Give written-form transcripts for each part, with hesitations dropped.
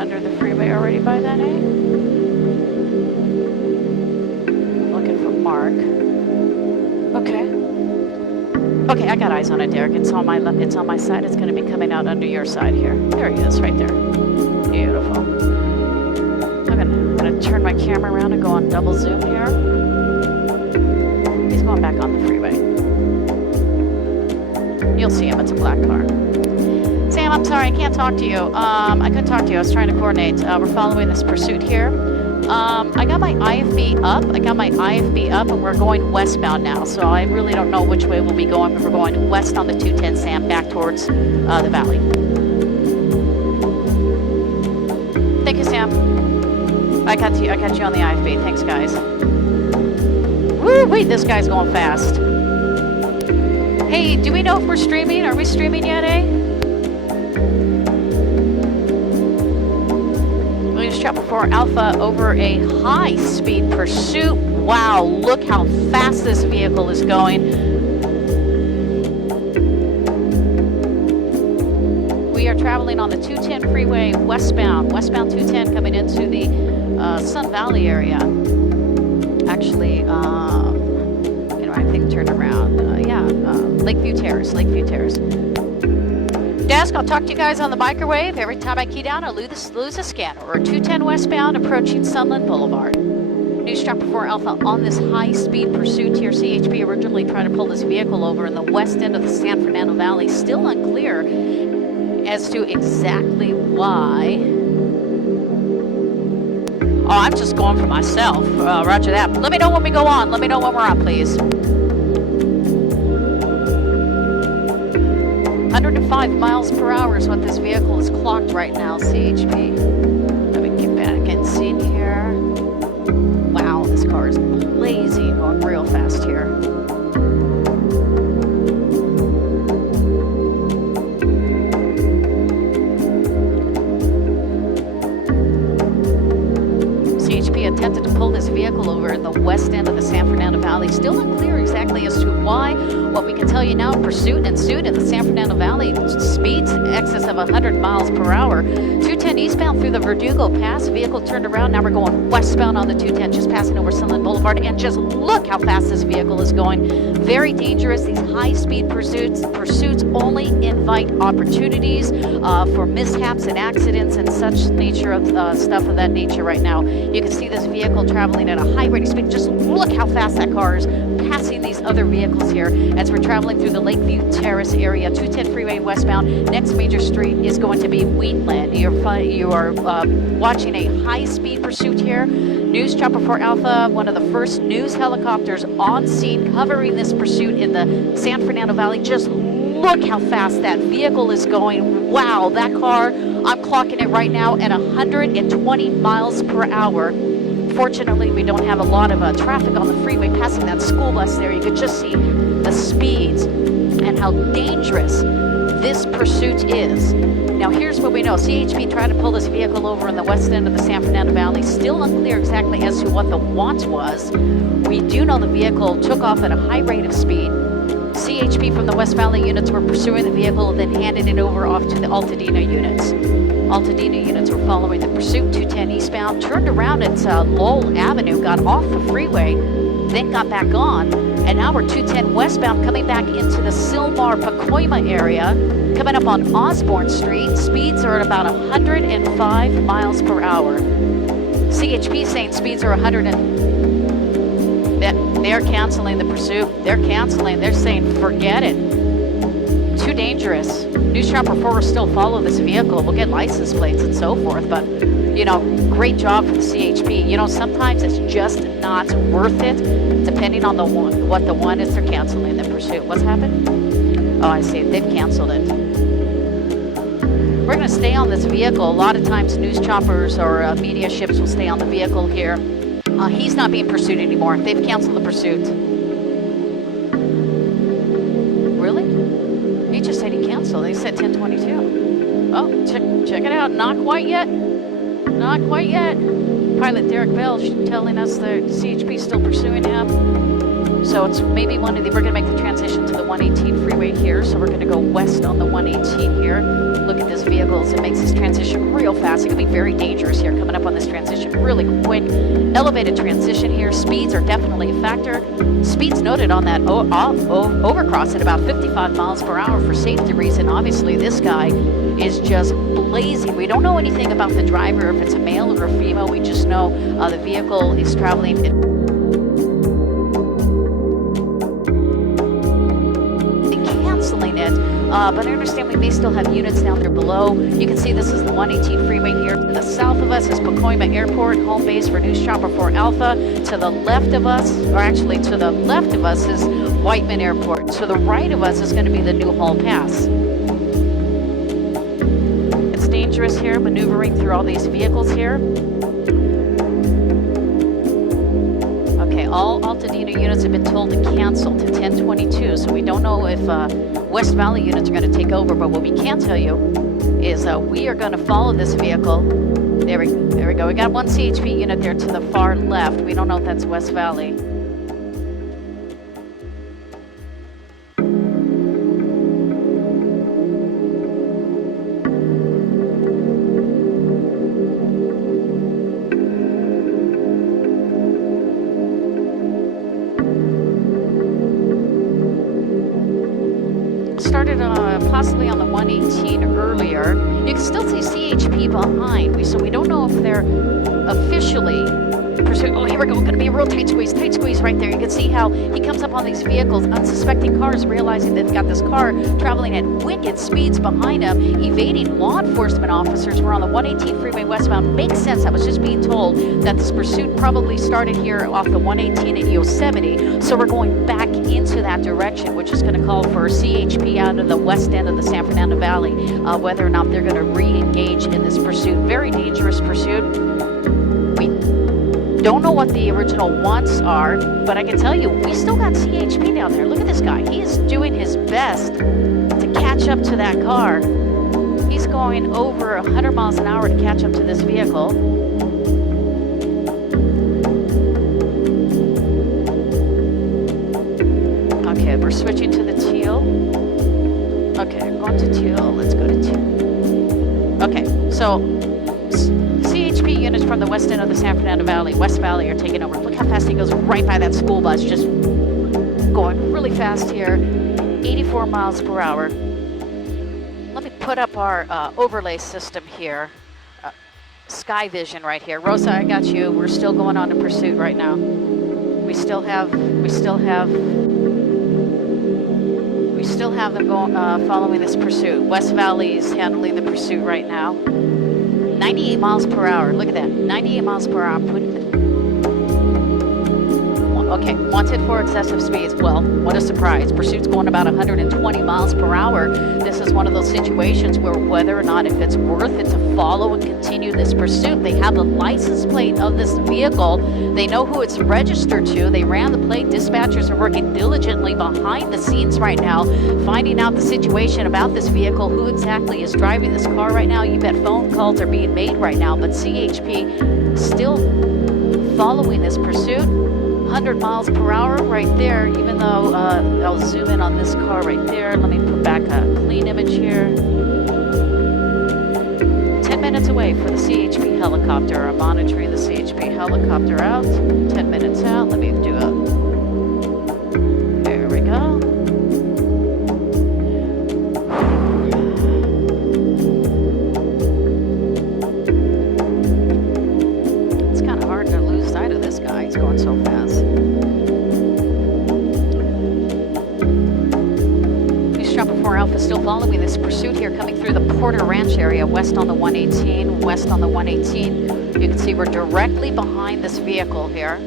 under the freeway already by then, eh? Looking for Mark. Okay. Okay, I got eyes on it, Derek. It's on my it's on my side. It's going to be coming out under your side here. There he is, right there. Beautiful. I'm gonna turn my camera around and go on double zoom here. He's going back on the freeway. You'll see him. It's a black car. Sam, I'm sorry, I can't talk to you. I couldn't talk to you. I was trying to coordinate. We're following this pursuit here. I got my IFB up. And we're going westbound now. So I really don't know which way we'll be going, but we're going west on the 210, Sam, back towards the valley. Thank you, Sam. I got you on the IFB. Thanks, guys. Woo, wait, this guy's going fast. Hey, do we know if we're streaming? Are we streaming yet, eh? Chopper 4 Alpha over a high-speed pursuit. Wow, look how fast this vehicle is going. We are traveling on the 210 freeway westbound 210 coming into the Sun Valley area. Actually, I think turned around. Lakeview Terrace. Desk, I'll talk to you guys on the microwave. Every time I key down, I lose a scanner. We're 210 westbound approaching Sunland Boulevard. News Chopper 4 Alpha on this high-speed pursuit here. CHP originally tried to pull this vehicle over in the west end of the San Fernando Valley. Still unclear as to exactly why. Oh, I'm just going for myself. Roger that. Let me know when we go on. Let me know when we're on, please. 105 miles per hour is what this vehicle is clocked right now, CHP. Let me get back in scene here. Wow, this car is blazing, going real fast here. CHP attempted to pull this vehicle over in the west end of the San Fernando Valley. Still unclear exactly as to why. What we can tell you now, pursuit ensued in the San Fernando Valley. Speeds in excess of 100 miles per hour. 210 eastbound through the Verdugo Pass. Vehicle turned around. Now we're going westbound on the 210, just passing over Sunland Boulevard. And just look how fast this vehicle is going. Very dangerous. These high-speed pursuits only invite opportunities for mishaps and accidents and such nature of stuff of that nature right now. You can see this vehicle traveling at a high rate of speed. Just look how fast that car is passing these other vehicles here as we're traveling through the Lakeview Terrace area. 210 freeway westbound. Next major street is going to be Wheatland. You are watching a high-speed pursuit here. News Chopper 4 Alpha, one of the first news helicopters on scene covering this pursuit in the San Fernando Valley. Just look how fast that vehicle is going. Wow, that car, I'm clocking it right now at 120 miles per hour. Fortunately, we don't have a lot of traffic on the freeway passing that school bus there. You could just see the speeds and how dangerous this pursuit is. Now, here's what we know. CHP tried to pull this vehicle over in the west end of the San Fernando Valley. Still unclear exactly as to what the want was. We do know the vehicle took off at a high rate of speed. CHP from the West Valley units were pursuing the vehicle, then handed it over off to the Altadena units. Altadena units were following the pursuit, 210 eastbound, turned around at Lowell Avenue, got off the freeway, then got back on, and now we're 210 westbound, coming back into the Sylmar-Pacoima area, coming up on Osborne Street. Speeds are at about 105 miles per hour. CHP saying speeds are 100 and... They're canceling the pursuit. They're canceling. They're saying, forget it. Too dangerous. News Chopper 4 will still follow this vehicle. We'll get license plates and so forth. But, great job for the CHP. Sometimes it's just not worth it, depending on what the one is. They're canceling the pursuit. What's happened? Oh, I see. They've canceled it. We're going to stay on this vehicle. A lot of times news choppers or media ships will stay on the vehicle here. He's not being pursued anymore. They've canceled the pursuit. Really? He just said he canceled. They said 10:22. Oh, check it out. Not quite yet. Not quite yet. Pilot Derek Bell telling us that CHP is still pursuing him. So it's maybe we're going to make the transition to the 118 freeway here. So we're going to go west on the 118 here. Look at this vehicle. vehicles, it makes this transition real fast. It can be very dangerous here, coming up on this transition really quick. Elevated transition here. Speeds are definitely a factor. Speeds noted on that overcross at about 55 miles per hour for safety reason. Obviously, this guy is just blazing. We don't know anything about the driver, if it's a male or a female. We just know the vehicle is traveling canceling it, but I understand we may still have units down there below. You can see this is the 118 freeway here. To the south of us is Pacoima Airport, home base for News Chopper 4 Alpha. To the left of us, or actually to the left of us, is Whiteman Airport. To the right of us is going to be the New Hall Pass. It's dangerous here, maneuvering through all these vehicles here. Okay, all Altadena units have been told to cancel to 1022, so we don't know if West Valley units are going to take over, but what we can tell you is we are going to follow this vehicle. There we go. We got one CHP unit there to the far left. We don't know if that's West Valley. Started possibly on the 118 earlier. You can still see CHP behind, so we don't know if they're officially pursuing. Oh, here we go. Going to be a real tight squeeze right there. You can see how he comes up on these vehicles, unsuspecting cars, realizing they've got this car traveling at wicked speeds behind him, evading law enforcement officers. We're on the 118 freeway westbound. Makes sense. I was just being told that this pursuit probably started here off the 118 in Yosemite, so we're going back into that direction, which is going to call for CHP out of the west end of the San Fernando Valley, whether or not they're going to re-engage in this pursuit. Very dangerous pursuit. We don't know what the original wants are, but I can tell you, we still got CHP down there. Look at this guy. He is doing his best to catch up to that car. He's going over 100 miles an hour to catch up to this vehicle. Okay, we're switching to the teal. Okay, going to teal. Let's go to teal. Okay, so CHP units from the west end of the San Fernando Valley, West Valley, are taking over. Look how fast he goes right by that school bus, just going really fast here, 84 miles per hour. Let me put up our overlay system here. Sky Vision right here. Rosa, I got you. We're still going on in pursuit right now. We still have them going, following this pursuit. West Valley is handling the pursuit right now. 98 miles per hour. Look at that. 98 miles per hour. Okay, wanted for excessive speeds. Well, what a surprise. Pursuit's going about 120 miles per hour. This is one of those situations where whether or not if it's worth it to follow and continue this pursuit, they have the license plate of this vehicle. They know who it's registered to. They ran the plate. Dispatchers are working diligently behind the scenes right now, finding out the situation about this vehicle, who exactly is driving this car right now. You bet phone calls are being made right now, but CHP still following this pursuit. 100 miles per hour right there, even though I'll zoom in on this car right there. Let me put back a clean image here. 10 minutes away for the CHP helicopter. I'm monitoring the CHP helicopter out. 10 minutes out. Let me do there we go. It's kind of hard to lose sight of this guy. He's going so fast. Alpha still following this pursuit here, coming through the Porter Ranch area, west on the 118, west on the 118. You can see we're directly behind this vehicle here.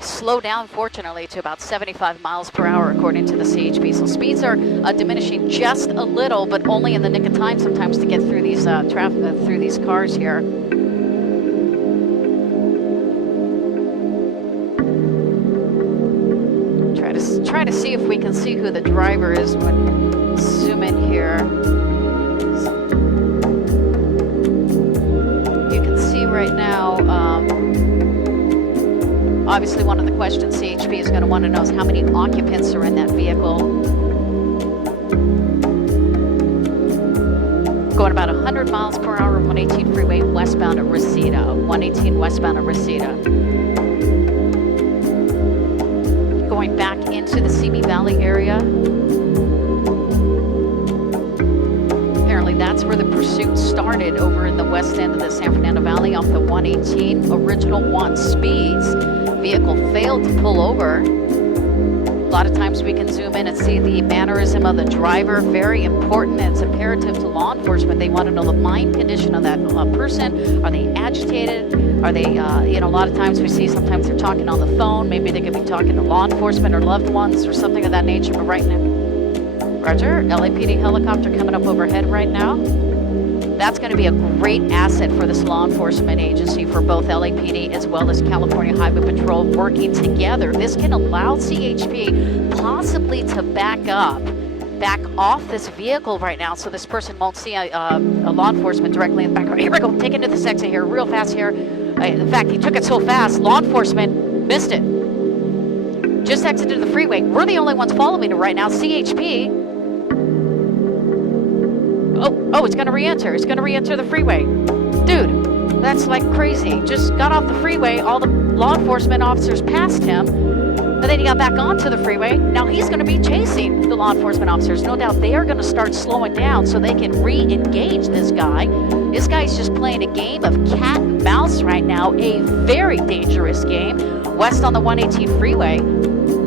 Slow down, fortunately, to about 75 miles per hour, according to the CHP. So speeds are diminishing just a little, but only in the nick of time sometimes to get through these through these cars here. Try to see if we can see who the driver is when zoom in here. You can see right now, obviously one of the questions CHP is going to want to know is how many occupants are in that vehicle. 100 miles per hour, 118 freeway westbound at Reseda. 118 westbound at Reseda. Going back into the Simi Valley area. Apparently that's where the pursuit started, over in the west end of the San Fernando Valley off the 118. Original want speeds. Vehicle failed to pull over. A lot of times we can zoom in and see the mannerism of the driver. Very important. It's imperative to law enforcement. They want to know the mind condition of that person. Are they agitated? Are they, a lot of times we see sometimes they're talking on the phone. Maybe they could be talking to law enforcement or loved ones or something of that nature. But right now, Roger, LAPD helicopter coming up overhead right now. That's going to be a great asset for this law enforcement agency, for both LAPD as well as California Highway Patrol working together. This can allow CHP possibly to back off this vehicle right now, so this person won't see a law enforcement directly in the background. Here we go, take into this exit here, real fast here. In fact, he took it so fast, law enforcement missed it. Just exited the freeway. We're the only ones following it right now. CHP. Oh, it's going to re-enter. It's going to re-enter the freeway. Dude, that's like crazy. Just got off the freeway. All the law enforcement officers passed him. And then he got back onto the freeway. Now he's going to be chasing the law enforcement officers. No doubt they are going to start slowing down so they can re-engage this guy. This guy's just playing a game of cat and mouse right now. A very dangerous game. West on the 118 freeway.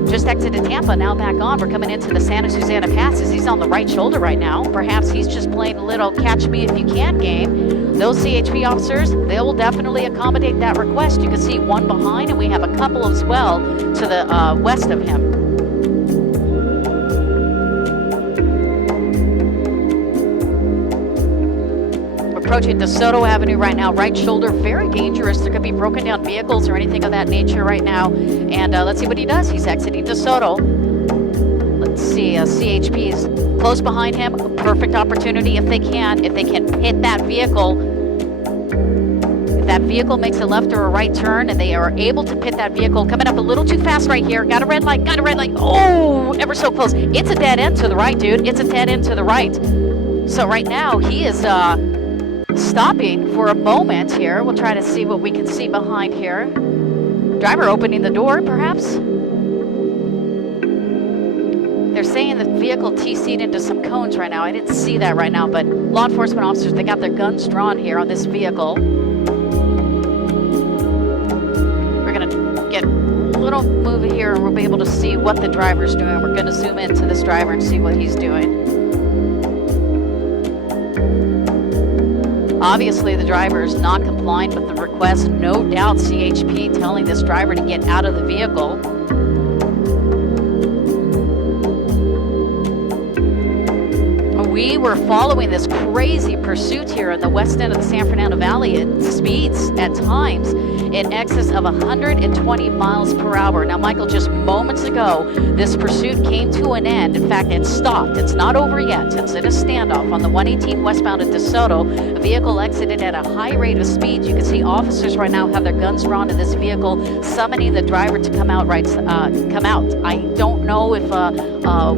Just exited Tampa, now back on. We're coming into the Santa Susana Passes. He's on the right shoulder right now. Perhaps he's just playing a little catch me if you can game. Those CHP officers, they will definitely accommodate that request. You can see one behind, and we have a couple as well to the west of him. Approaching DeSoto Avenue right now, right shoulder, very dangerous. There could be broken down vehicles or anything of that nature right now. And let's see what he does. He's exiting DeSoto. Let's see, CHP is close behind him. A perfect opportunity if they can hit that vehicle. If that vehicle makes a left or a right turn and they are able to pit that vehicle, coming up a little too fast right here. Got a red light. Oh, ever so close. It's a dead end to the right, dude. It's a dead end to the right. So right now he is stopping for a moment here. We'll try to see what we can see behind here. Driver opening the door, perhaps. They're saying the vehicle TC'd into some cones right now. I didn't see that right now, but law enforcement officers, they got their guns drawn here on this vehicle. We're going to get a little move here and we'll be able to see what the driver's doing. We're going to zoom into this driver and see what he's doing. Obviously, the driver is not complying with the request. No doubt CHP telling this driver to get out of the vehicle. We were following this crazy pursuit here in the west end of the San Fernando Valley at speeds at times in excess of 120 miles per hour. Now, Michael, just moments ago, this pursuit came to an end. In fact, it stopped. It's not over yet. It's in a standoff on the 118 westbound at DeSoto. A vehicle exited at a high rate of speed. You can see officers right now have their guns drawn to this vehicle, summoning the driver to come out. Come out. I don't know if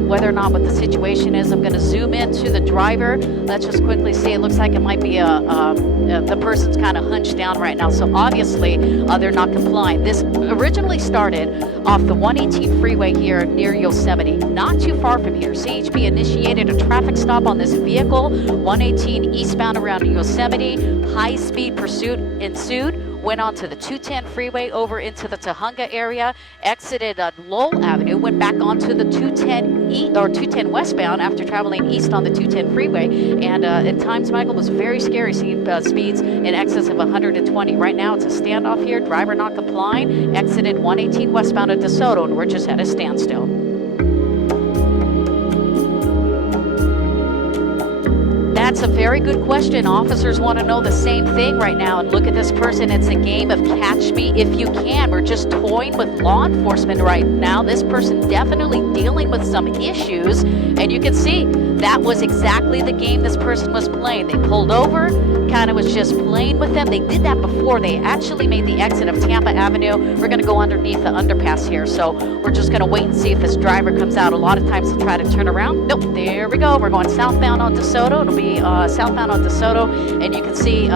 whether or not what the situation is. I'm going to zoom into the driver. Let's just quickly see. It looks like it might be the person's kind of hunched down right now. So obviously they're not complying. This originally started off the 118 freeway here near Yosemite, not too far from here. CHP initiated a traffic stop on this vehicle, 118 eastbound around Yosemite. High-speed pursuit ensued. Went on to the 210 freeway over into the Tujunga area, exited Lowell Avenue, went back onto the 210 westbound after traveling east on the 210 freeway. And at times, Michael, was very scary seeing speeds in excess of 120. Right now, it's a standoff here. Driver not complying. Exited 118 westbound at DeSoto, and we're just at a standstill. That's a very good question. Officers want to know the same thing right now. And look at this person. It's a game of catch me if you can. We're just toying with law enforcement right now. This person definitely dealing with some issues. And you can see That was exactly the game this person was playing. They pulled over, kind of was just playing with them. They did that before. They actually made the exit of Tampa Avenue. We're going to go underneath the underpass here, so we're just going to wait and see if this driver comes out. A lot of times they'll try to turn around. Nope, there we go. We're going southbound on DeSoto. It'll be southbound on DeSoto, and you can see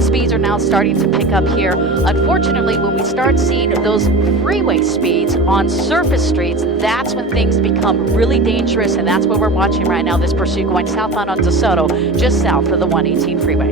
speeds are now starting to pick up here. Unfortunately, when we start seeing those freeway speeds on surface streets, that's when things become really dangerous, and that's what we're watching right now, this pursuit going southbound on DeSoto, just south of the 118 freeway.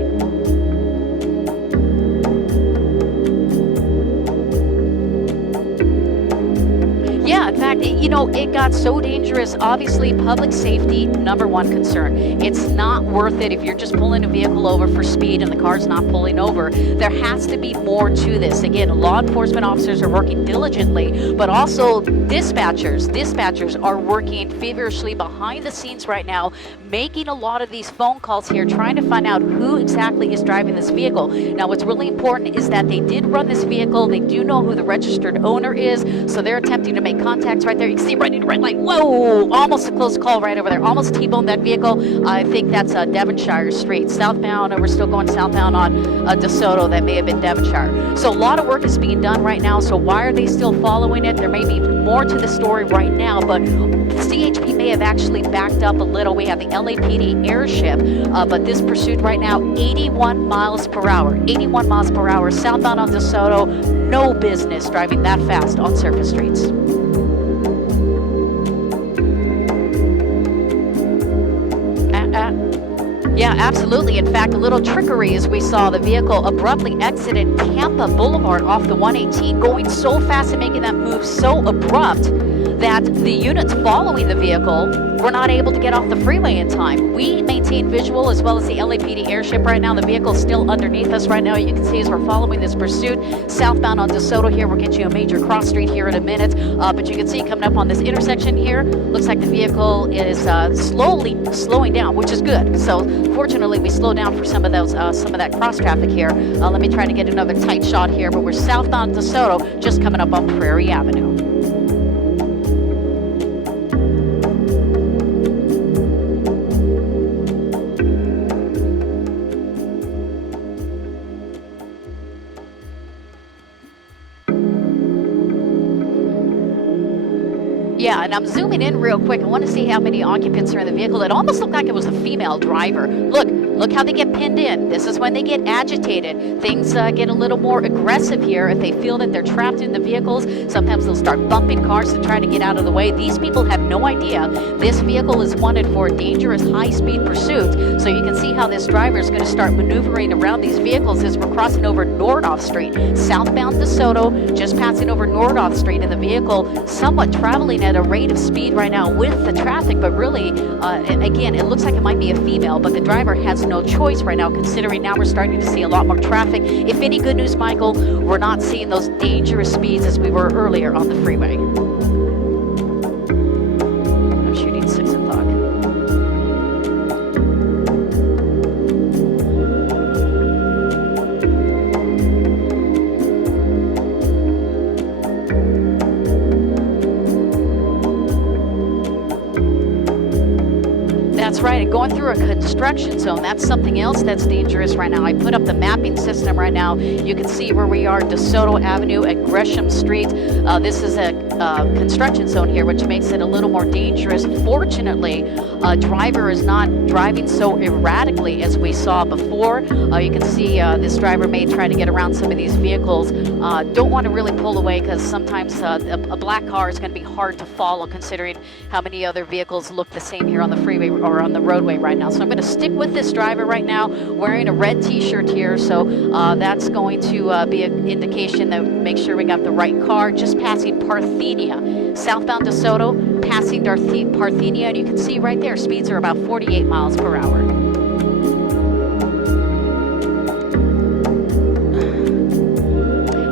Yeah, in fact, it got so dangerous. Obviously, public safety, number one concern. It's not worth it if you're just pulling a vehicle over for speed and the car's not pulling over. There has to be more to this. Again, law enforcement officers are working diligently, but also dispatchers are working feverishly behind the scenes right now, making a lot of these phone calls here, trying to find out who exactly is driving this vehicle. Now, what's really important is that they did run this vehicle. They do know who the registered owner is, so they're attempting to make contacts right there. You can see right in the red light. Whoa! Almost a close call right over there. Almost T-boned that vehicle. I think that's Devonshire Street. Southbound, and we're still going southbound on DeSoto. That may have been Devonshire. So a lot of work is being done right now. So why are they still following it? There may be more to the story right now, but CHP may have actually backed up a little. We have the LAPD airship, but this pursuit right now, 81 miles per hour. 81 miles per hour southbound on DeSoto. No business driving that fast on surface streets. Yeah, absolutely. In fact, a little trickery as we saw the vehicle abruptly exited Tampa Boulevard off the 118, going so fast and making that move so abrupt that the units following the vehicle were not able to get off the freeway in time. We maintain visual as well as the LAPD airship right now. The vehicle is still underneath us right now. You can see as we're following this pursuit southbound on DeSoto here. We'll get you a major cross street here in a minute, but you can see coming up on this intersection here, looks like the vehicle is slowing down, which is good. So fortunately, we slow down for some of that cross traffic here. Let me try to get another tight shot here, but we're southbound DeSoto, just coming up on Prairie Avenue. Yeah, and I'm zooming in real quick. I want to see how many occupants are in the vehicle. It almost looked like it was a female driver. Look how they get pinned in. This is when they get agitated. Things get a little more aggressive here if they feel that they're trapped in the vehicles. Sometimes they'll start bumping cars to try to get out of the way. These people have no idea this vehicle is wanted for a dangerous high-speed pursuit. So you can see how this driver is going to start maneuvering around these vehicles as we're crossing over Nordhoff Street. Southbound DeSoto, just passing over Nordhoff Street, and the vehicle somewhat traveling at a rate of speed right now with the traffic, but really, again, it looks like it might be a female, but the driver has no choice right now, considering now we're starting to see a lot more traffic. If any good news, Michael, we're not seeing those dangerous speeds as we were earlier on the freeway. I'm shooting 6 o'clock. That's right, and going through a construction zone, that's something else that's dangerous right now. I put up the mapping system right now. You can see where we are, DeSoto Avenue at Gresham Street. This is a construction zone here, which makes it a little more dangerous. Fortunately, a driver is not driving so erratically as we saw before. You can see this driver may try to get around some of these vehicles. Don't want to really pull away because sometimes a black car is going to be hard to follow considering how many other vehicles look the same here on the freeway or on the roadway right now. So I'm going to stick with this driver right now, wearing a red t-shirt here. So that's going to be an indication that make sure we got the right car. Just passing Parthenia, southbound DeSoto, passing Parthenia, and you can see right there, speeds are about 48 miles per hour.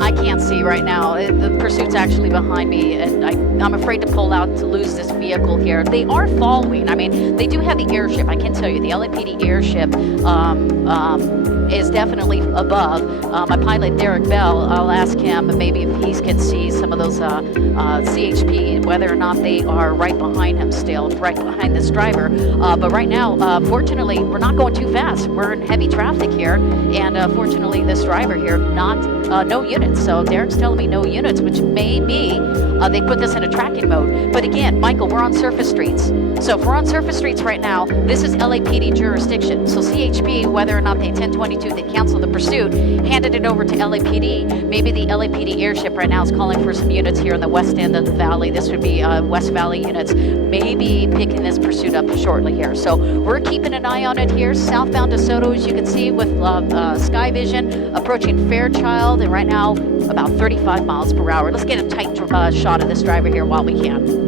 I can't see right now. The pursuit's actually behind me, and I'm afraid to pull out to lose this vehicle here. They are following. I mean, they do have the airship. I can tell you, the LAPD airship is definitely above. My pilot, Derek Bell, I'll ask him maybe if he can see some of those CHP, whether or not they are right behind him still, right behind this driver. But right now, fortunately, we're not going too fast. We're in heavy traffic here, and fortunately, this driver here, no units. So Derek's telling me no units, which may be they put this in a tracking mode. But again, Michael, we're on surface streets. So if we're on surface streets right now, this is LAPD jurisdiction. So CHP, whether or not they 1022, they canceled the pursuit, handed it over to LAPD. Maybe the LAPD airship right now is calling for some units here in the west end of the valley. This would be West Valley units, maybe picking this pursuit up shortly here. So we're keeping an eye on it here. Southbound DeSoto, as you can see, with Sky Vision approaching Fairchild, and right now about 35 miles per hour. Let's get a tight shot of this driver here while we can.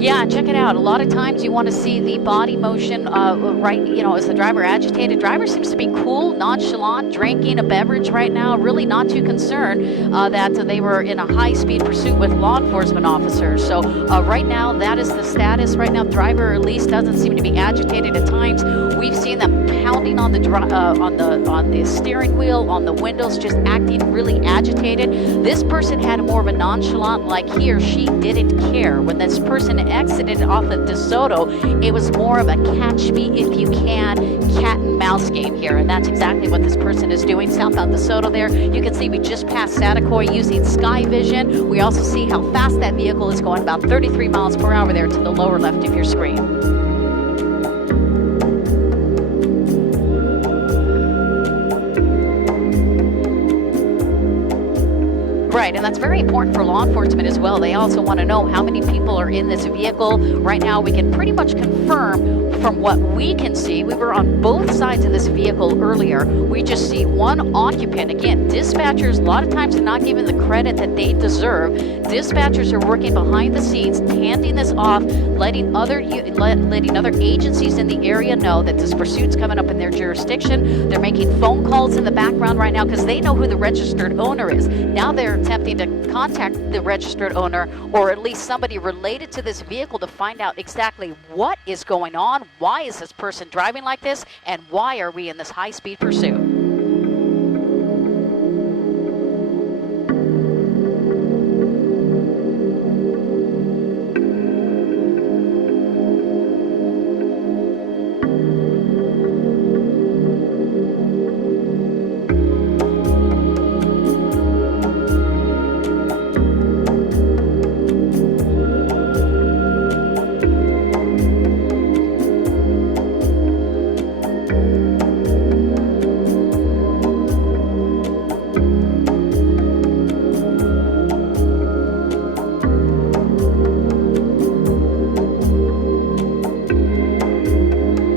Yeah, check it out. A lot of times you want to see the body motion, right, is the driver agitated? Driver seems to be cool, nonchalant, drinking a beverage right now, really not too concerned that they were in a high-speed pursuit with law enforcement officers. So right now, that is the status. Right now, driver at least doesn't seem to be agitated at times. We've seen them pounding on the steering wheel, on the windows, just acting really agitated. This person had more of a nonchalant, like he or she didn't care. When this person exited off of DeSoto, it was more of a catch me if you can cat and mouse game here, and that's exactly what this person is doing. Southbound DeSoto there, you can see we just passed Saticoy using Sky Vision. We also see how fast that vehicle is going, about 33 miles per hour there to the lower left of your screen. Right, and that's very important for law enforcement as well. They also want to know how many people are in this vehicle. Right now, we can pretty much confirm from what we can see. We were on both sides of this vehicle earlier. We just see one occupant. Again, dispatchers, a lot of times, are not given the credit that they deserve. Dispatchers are working behind the scenes, handing this off, letting other agencies in the area know that this pursuit's coming up in their jurisdiction. They're making phone calls in the background right now because they know who the registered owner is. Now they're attempting to contact the registered owner, or at least somebody related to this vehicle, to find out exactly what is going on, why is this person driving like this, and why are we in this high-speed pursuit.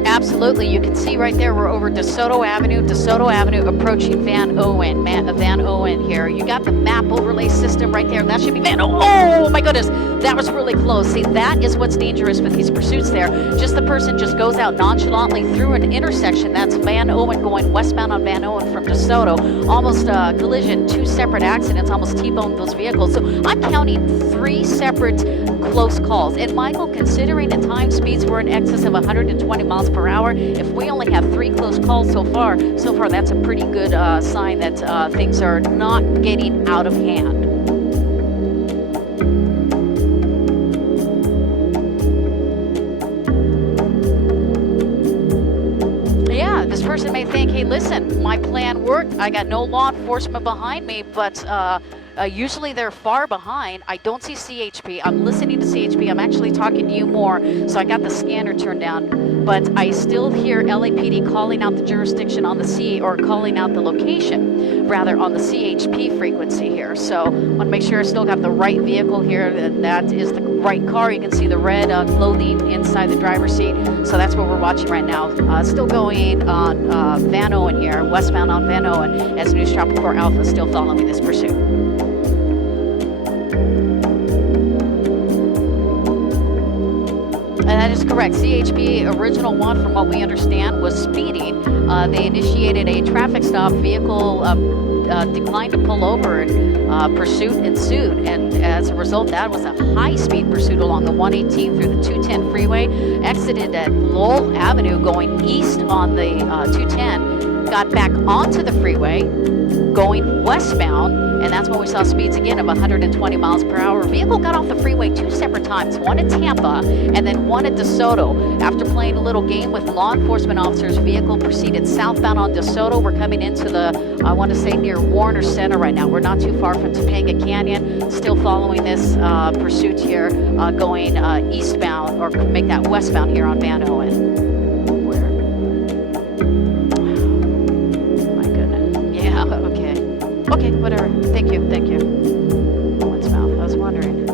Absolutely, you can see right there we're over DeSoto Avenue approaching Van Owen. Van Owen here. You got the map overlay system right there. That should be Van Owen. Oh my goodness, that was really close. See, that is what's dangerous with these pursuits there. Just the person just goes out nonchalantly through an intersection. That's Van Owen going westbound on Van Owen from DeSoto. Almost a collision, two separate accidents, almost T-boned those vehicles. So I'm counting 3 separate close calls. And Michael, considering the time speeds were in excess of 120 miles per hour, if we only have 3 close calls so far that's a pretty good sign that things are not getting out of hand. Yeah, this person may think, hey, listen, my plan worked. I got no law enforcement behind me, but Usually they're far behind. I don't see CHP. I'm listening to CHP. I'm actually talking to you more, so I got the scanner turned down. But I still hear LAPD calling out the jurisdiction on the C, or calling out the location, rather, on the CHP frequency here. So I want to make sure I still got the right vehicle here, and that is the right car. You can see the red clothing inside the driver's seat. So that's what we're watching right now. Still going on Van Owen here, westbound on Van Owen, as News Chopper 4 Alpha is still following this pursuit. And that is correct. CHP original one, from what we understand, was speeding. They initiated a traffic stop. Vehicle declined to pull over, and pursuit ensued. And as a result, that was a high-speed pursuit along the 118 through the 210 freeway. Exited at Lowell Avenue going east on the 210. Got back onto the freeway going westbound. And that's when we saw speeds again of 120 miles per hour. Vehicle got off the freeway 2 separate times, one at Tampa and then one at DeSoto. After playing a little game with law enforcement officers, vehicle proceeded southbound on DeSoto. We're coming into the, I want to say, near Warner Center right now. We're not too far from Topanga Canyon. Still following this pursuit here, going eastbound, or make that westbound here on Van Owen. Okay, whatever. Thank you. What's mouth? I was wondering.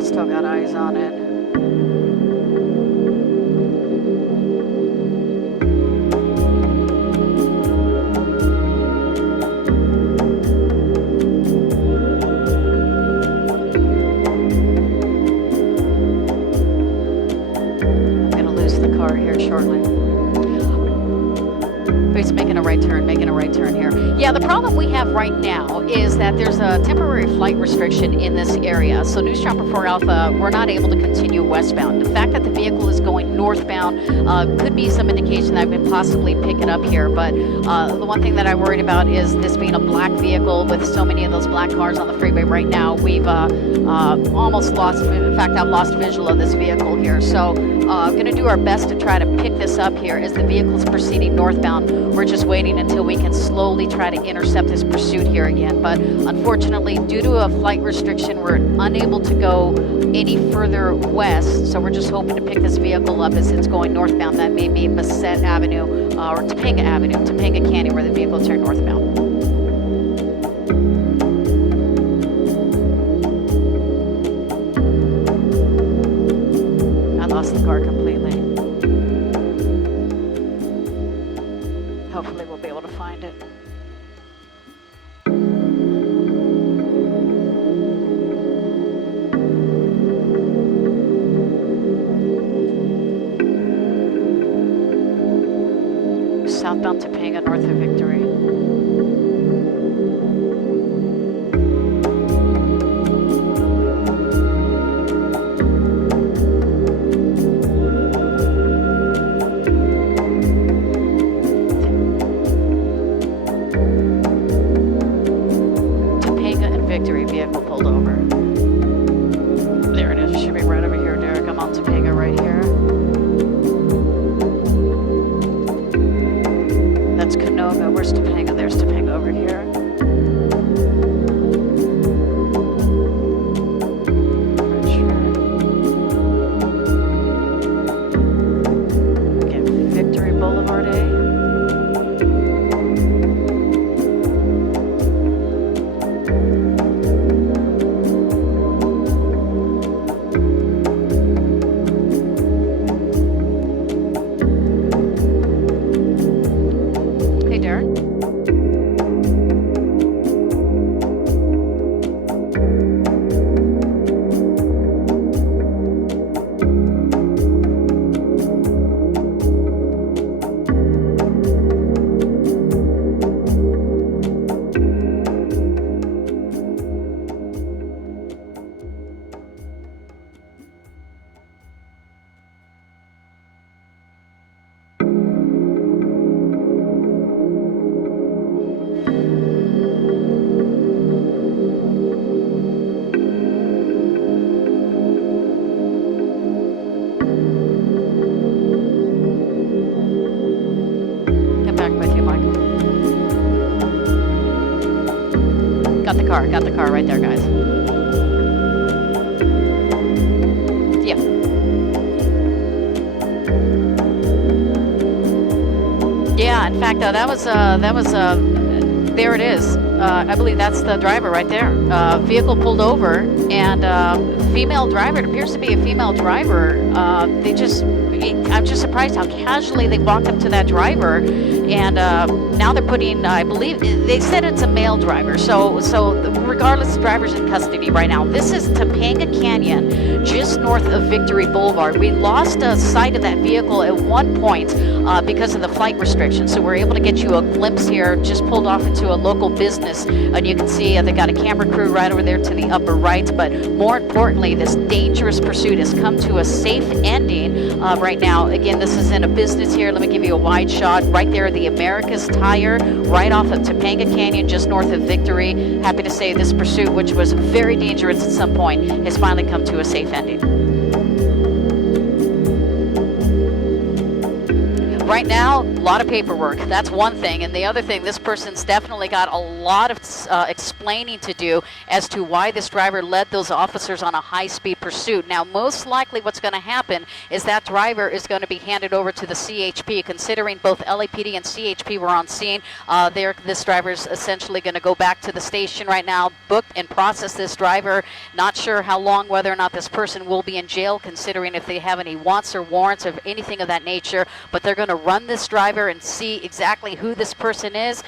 Still got eyes on it. Shortly. He's making a right turn here. Yeah, the problem we have right now is that there's a temporary flight restriction in this area. So News Chopper 4 Alpha, we're not able to continue westbound. The fact that the vehicle is going northbound could be some indication that I could possibly pick it up here. But the one thing that I worried about is this being a black vehicle with so many of those black cars on the freeway right now. We've almost lost, in fact, I've lost visual of this vehicle here. So I'm going to do our best to try to pick this up here as the vehicle's proceeding northbound. We're just waiting until we can slowly try to intercept this pursuit here again. But unfortunately, due to a flight restriction, we're unable to go any further west. So we're just hoping to pick this vehicle up as it's going northbound. That may be Bassett Avenue or Topanga Avenue, Topanga Canyon, where the vehicle turned northbound. I lost the car completely. Hopefully we'll be able to find it. Southbound Topanga, north of Victory. Got the car right there, guys. Yeah. Yeah, in fact, that was there it is. I believe that's the driver right there. Vehicle pulled over, and female driver. It appears to be a female driver. I'm just surprised how casually they walked up to that driver, and now they're putting. I believe they said it's a male driver. So regardless, the driver's in custody right now. This is Topanga Canyon, just north of Victory Boulevard. We lost sight of that vehicle at one point because of the flight restrictions. So we're able to get you a glimpse here. Just pulled off into a local business, and you can see they got a camera crew right over there to the upper right. But more importantly, this dangerous pursuit has come to a safe ending right now. Again, this is in a business here. Let me give you a wide shot. Right there, the America's Tire, right off of Topanga Canyon, just north of Victory. Happy to say this pursuit, which was very dangerous at some point, has finally come to a safe ending. Right now, a lot of paperwork. That's one thing. And the other thing, this person's definitely got a lot of explaining to do as to why this driver led those officers on a high-speed pursuit. Now, most likely what's going to happen is that driver is going to be handed over to the CHP. Considering both LAPD and CHP were on scene, this driver is essentially going to go back to the station right now, book and process this driver. Not sure how long, whether or not this person will be in jail, considering if they have any wants or warrants or anything of that nature. But they're going to run this driver and see exactly who this person is.